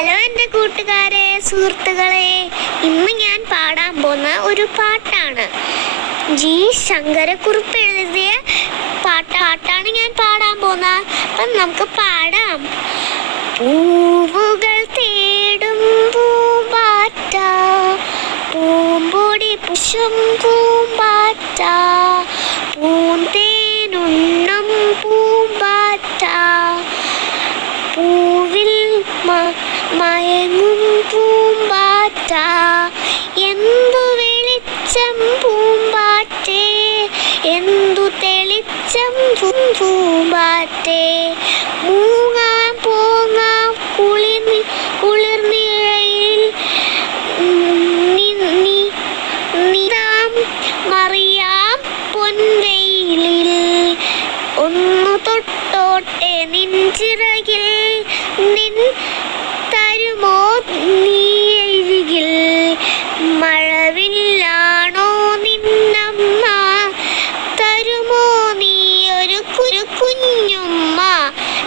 Hello എൻ്റെ കൂട്ടുകാരെ, സുഹൃത്തുക്കളെ. ഇന്ന് ഞാൻ പാടാൻ പോകുന്ന ഒരു പാട്ടാണ്. ജി ശങ്കരക്കുറുപ്പ് എഴുതിയ പാട്ടാണ് ഞാൻ പാടാൻ പോകുന്നത്. അപ്പം നമുക്ക് പാടാം. പൂവുകൾ തേടും പൂമ്പാറ്റ, പൂമ്പൊടി പുഷ്പം പൂമ്പാറ്റ, പൂന്തേനുണ്ണം പൂമ്പാറ്റ, പൂവിൽ മയങ്ങും